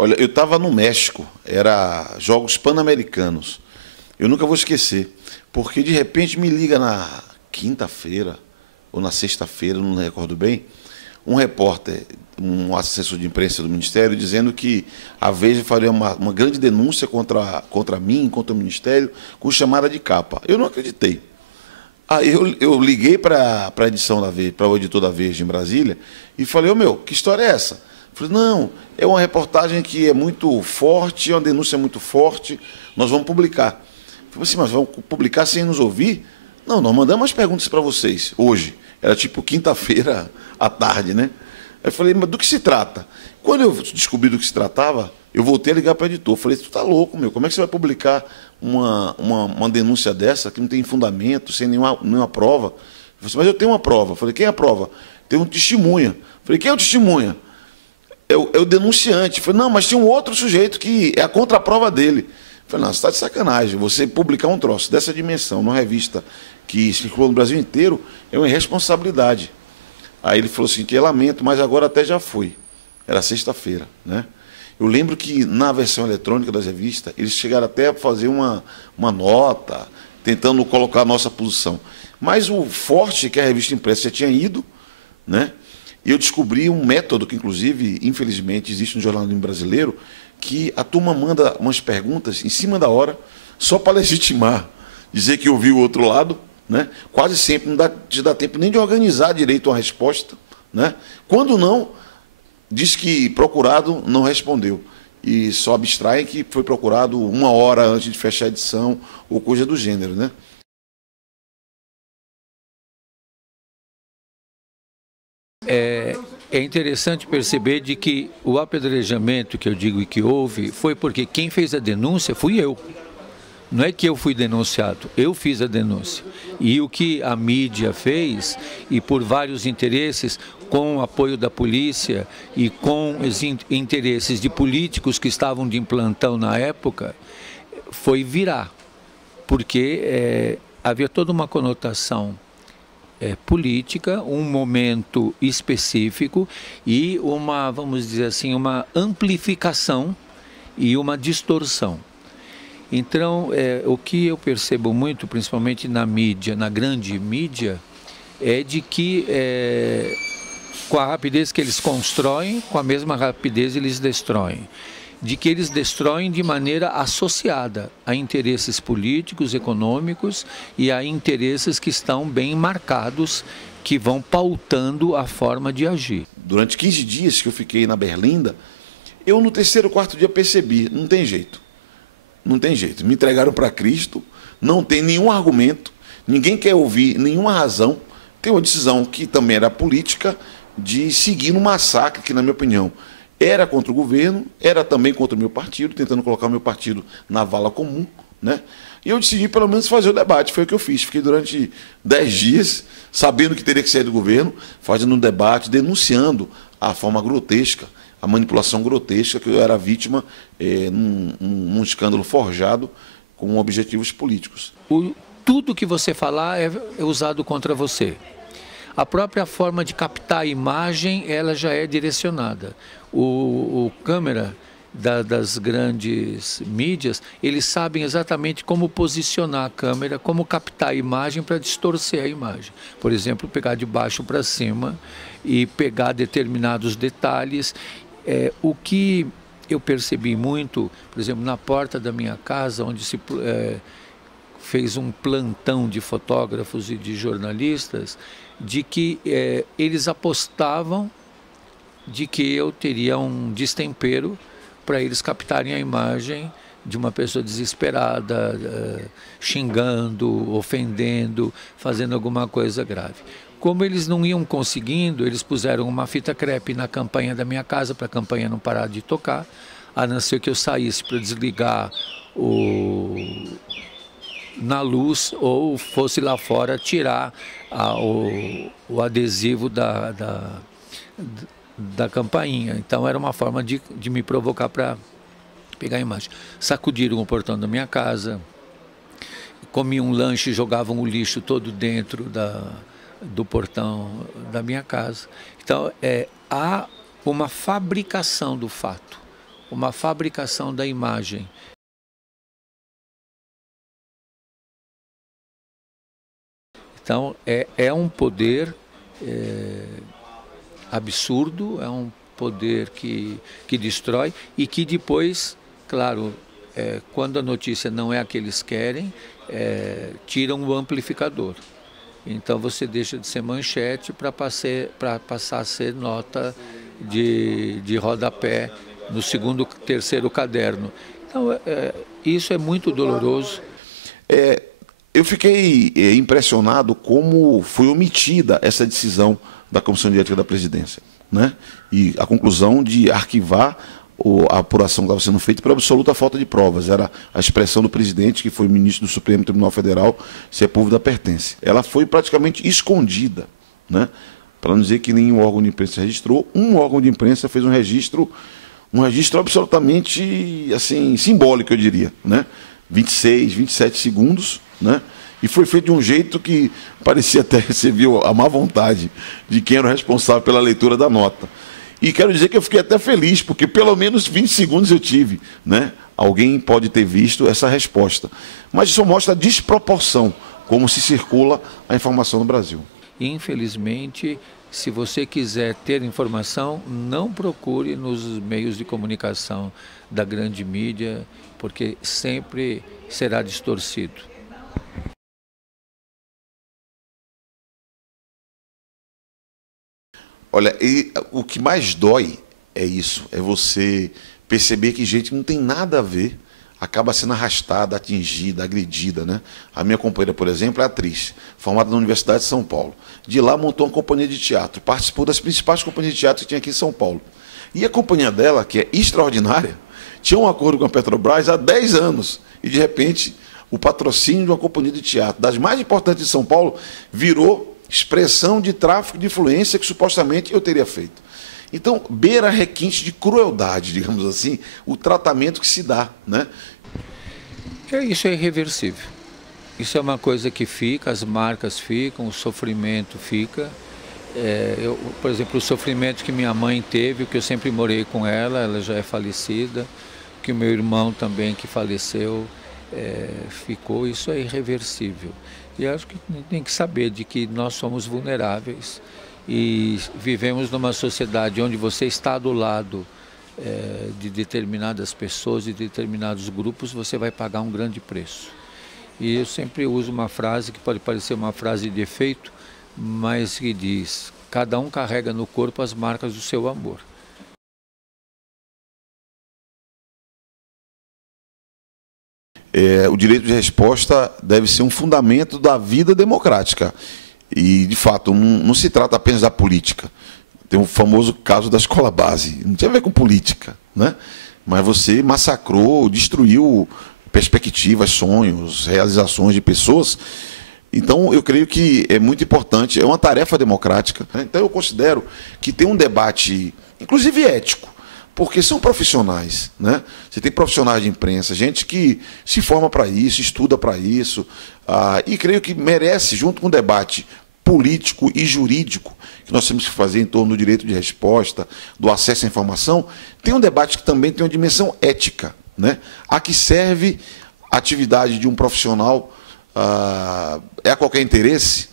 Olha, eu estava no México, era Jogos Pan-Americanos. Eu nunca vou esquecer, porque de repente me liga na quinta-feira ou na sexta-feira, não me recordo bem, um repórter, um assessor de imprensa do Ministério, dizendo que a Veja faria uma grande denúncia contra mim, contra o Ministério, com chamada de capa. Eu não acreditei. Aí eu liguei para a edição da Veja, para o editor da Veja em Brasília, e falei, meu, que história é essa? Eu falei, não, é uma reportagem que é muito forte, é uma denúncia muito forte, nós vamos publicar. Eu falei assim, mas vamos publicar sem nos ouvir? Não, nós mandamos as perguntas para vocês, hoje. Era tipo quinta-feira à tarde, né? Aí eu falei, mas do que se trata? Quando eu descobri do que se tratava, eu voltei a ligar para o editor. Falei, tu tá louco, meu, como é que você vai publicar uma denúncia dessa que não tem fundamento, sem nenhuma prova? Eu falei assim, mas eu tenho uma prova. Eu falei, quem é a prova? Tem um testemunha. Eu falei, quem é o testemunha? É o denunciante. Eu falei, não, mas tem um outro sujeito que é a contraprova dele. Eu falei, não, você está de sacanagem. Você publicar um troço dessa dimensão numa revista que circulou no Brasil inteiro é uma irresponsabilidade. Aí ele falou assim, que eu lamento, mas agora até já foi. Era sexta-feira, né? Eu lembro que na versão eletrônica das revistas, eles chegaram até a fazer uma nota, tentando colocar a nossa posição. Mas o forte é que a revista impressa já tinha ido, né? E eu descobri um método que, inclusive, infelizmente, existe no jornalismo brasileiro, que a turma manda umas perguntas em cima da hora, só para legitimar, dizer que ouviu o outro lado, né? Quase sempre não te dá tempo nem de organizar direito uma resposta, né? Quando não, diz que procurado não respondeu. E só abstraem que foi procurado 1 hora antes de fechar a edição, ou coisa do gênero, né? É interessante perceber de que o apedrejamento que eu digo que houve foi porque quem fez a denúncia fui eu. Não é que eu fui denunciado, eu fiz a denúncia. E o que a mídia fez, e por vários interesses, com o apoio da polícia e com os interesses de políticos que estavam de plantão na época, foi virar. Porque havia toda uma conotação política, um momento específico e uma, vamos dizer assim, uma amplificação e uma distorção. Então, o que eu percebo muito, principalmente na mídia, na grande mídia, é de que com a rapidez que eles constroem, com a mesma rapidez eles destroem. De que eles destroem de maneira associada a interesses políticos, econômicos e a interesses que estão bem marcados, que vão pautando a forma de agir. Durante 15 dias que eu fiquei na Berlinda, eu no terceiro, quarto dia percebi, não tem jeito. Não tem jeito. Me entregaram para Cristo, não tem nenhum argumento, ninguém quer ouvir nenhuma razão. Tem uma decisão que também era política de seguir no massacre, que na minha opinião era contra o governo, era também contra o meu partido, tentando colocar o meu partido na vala comum, né? E eu decidi pelo menos fazer o debate, foi o que eu fiz. Fiquei durante 10 dias, sabendo que teria que sair do governo, fazendo um debate, denunciando a forma grotesca, a manipulação grotesca que eu era vítima num escândalo forjado com objetivos políticos. Tudo que você falar é usado contra você. A própria forma de captar a imagem, ela já é direcionada. O câmera das grandes mídias, eles sabem exatamente como posicionar a câmera, como captar a imagem para distorcer a imagem. Por exemplo, pegar de baixo para cima e pegar determinados detalhes. O que eu percebi muito, por exemplo, na porta da minha casa, onde se fez um plantão de fotógrafos e de jornalistas, de que eles apostavam de que eu teria um destempero para eles captarem a imagem de uma pessoa desesperada, xingando, ofendendo, fazendo alguma coisa grave. Como eles não iam conseguindo, eles puseram uma fita crepe na campanha da minha casa para a campanha não parar de tocar, a não ser que eu saísse para desligar na luz ou fosse lá fora tirar o adesivo da campainha. Então era uma forma de me provocar para pegar a imagem. Sacudiram o portão da minha casa, comiam um lanche e jogavam o lixo todo dentro do portão da minha casa. Então há uma fabricação do fato, uma fabricação da imagem. Então, é um poder absurdo, é um poder que destrói e que depois, claro, quando a notícia não é a que eles querem, tiram o amplificador. Então você deixa de ser manchete para passar a ser nota de rodapé no segundo, terceiro caderno. Então isso é muito doloroso. Eu fiquei impressionado como foi omitida essa decisão da Comissão de Ética da Presidência, né? E a conclusão de arquivar a apuração que estava sendo feita por absoluta falta de provas. Era a expressão do presidente, que foi ministro do Supremo Tribunal Federal, Sepúlveda pertence. Ela foi praticamente escondida, né? Para não dizer que nenhum órgão de imprensa registrou. Um órgão de imprensa fez um registro absolutamente assim, simbólico, eu diria, né? 26, 27 segundos, né? E foi feito de um jeito que parecia até, você viu, a má vontade de quem era o responsável pela leitura da nota. E quero dizer que eu fiquei até feliz, porque pelo menos 20 segundos eu tive, né? Alguém pode ter visto essa resposta. Mas isso mostra a desproporção, como se circula a informação no Brasil. Infelizmente, se você quiser ter informação, não procure nos meios de comunicação da grande mídia, porque sempre será distorcido. Olha, o que mais dói é isso, é você perceber que gente que não tem nada a ver acaba sendo arrastada, atingida, agredida, né? A minha companheira, por exemplo, é atriz, formada na Universidade de São Paulo. De lá montou uma companhia de teatro, participou das principais companhias de teatro que tinha aqui em São Paulo. E a companhia dela, que é extraordinária, tinha um acordo com a Petrobras há 10 anos. E, de repente, o patrocínio de uma companhia de teatro, das mais importantes de São Paulo, virou expressão de tráfico de influência que supostamente eu teria feito. Então, beira requinte de crueldade, digamos assim, o tratamento que se dá, né? Isso é irreversível. Isso é uma coisa que fica, as marcas ficam, o sofrimento fica. Por exemplo, o sofrimento que minha mãe teve, que eu sempre morei com ela já é falecida, que o meu irmão também, que faleceu, ficou, isso é irreversível. E acho que tem que saber de que nós somos vulneráveis e vivemos numa sociedade onde você está do lado de determinadas pessoas, de determinados grupos, você vai pagar um grande preço. E eu sempre uso uma frase que pode parecer uma frase de efeito, mas que diz: cada um carrega no corpo as marcas do seu amor. O direito de resposta deve ser um fundamento da vida democrática. E, de fato, não se trata apenas da política. Tem o famoso caso da escola base. Não tinha a ver com política, né? Mas você massacrou, destruiu perspectivas, sonhos, realizações de pessoas. Então, eu creio que é muito importante, é uma tarefa democrática, né? Então, eu considero que tem um debate, inclusive ético, porque são profissionais, né? Você tem profissionais de imprensa, gente que se forma para isso, estuda para isso, e creio que merece, junto com o debate político e jurídico que nós temos que fazer em torno do direito de resposta, do acesso à informação, tem um debate que também tem uma dimensão ética, né? A que serve a atividade de um profissional, é a qualquer interesse,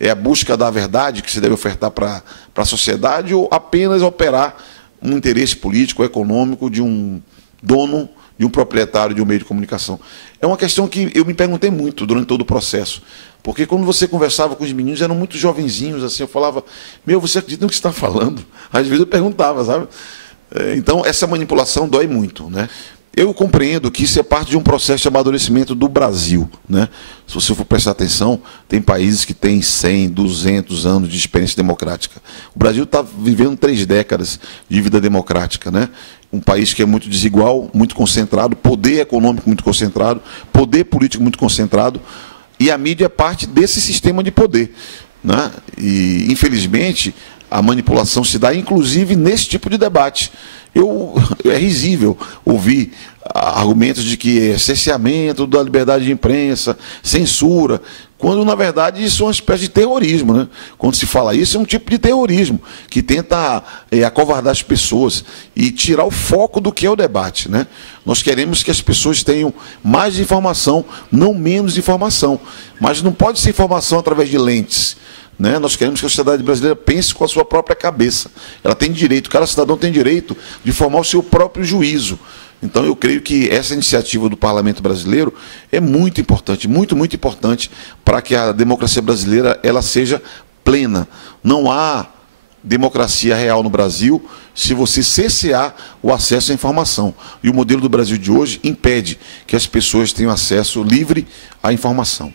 é a busca da verdade que se deve ofertar para a sociedade, ou apenas operar um interesse político, econômico de um dono, de um proprietário de um meio de comunicação. É uma questão que eu me perguntei muito durante todo o processo, porque quando você conversava com os meninos, eram muito jovenzinhos, assim, eu falava: meu, você acredita no que você está falando? Às vezes eu perguntava, sabe? Então, essa manipulação dói muito, né? Eu compreendo que isso é parte de um processo de amadurecimento do Brasil, né? Se você for prestar atenção, tem países que têm 100, 200 anos de experiência democrática. O Brasil está vivendo 3 décadas de vida democrática, né? Um país que é muito desigual, muito concentrado, poder econômico muito concentrado, poder político muito concentrado, e a mídia é parte desse sistema de poder, né? E, infelizmente, a manipulação se dá, inclusive, nesse tipo de debate. É risível ouvir argumentos de que é cerceamento da liberdade de imprensa, censura, quando na verdade isso é uma espécie de terrorismo, né? Quando se fala isso, é um tipo de terrorismo que tenta acovardar as pessoas e tirar o foco do que é o debate, né? Nós queremos que as pessoas tenham mais informação, não menos informação, mas não pode ser informação através de lentes, né? Nós queremos que a sociedade brasileira pense com a sua própria cabeça. Ela tem direito, cada cidadão tem direito de formar o seu próprio juízo. Então, eu creio que essa iniciativa do Parlamento brasileiro é muito importante, muito, muito importante para que a democracia brasileira ela seja plena. Não há democracia real no Brasil se você cercear o acesso à informação. E o modelo do Brasil de hoje impede que as pessoas tenham acesso livre à informação.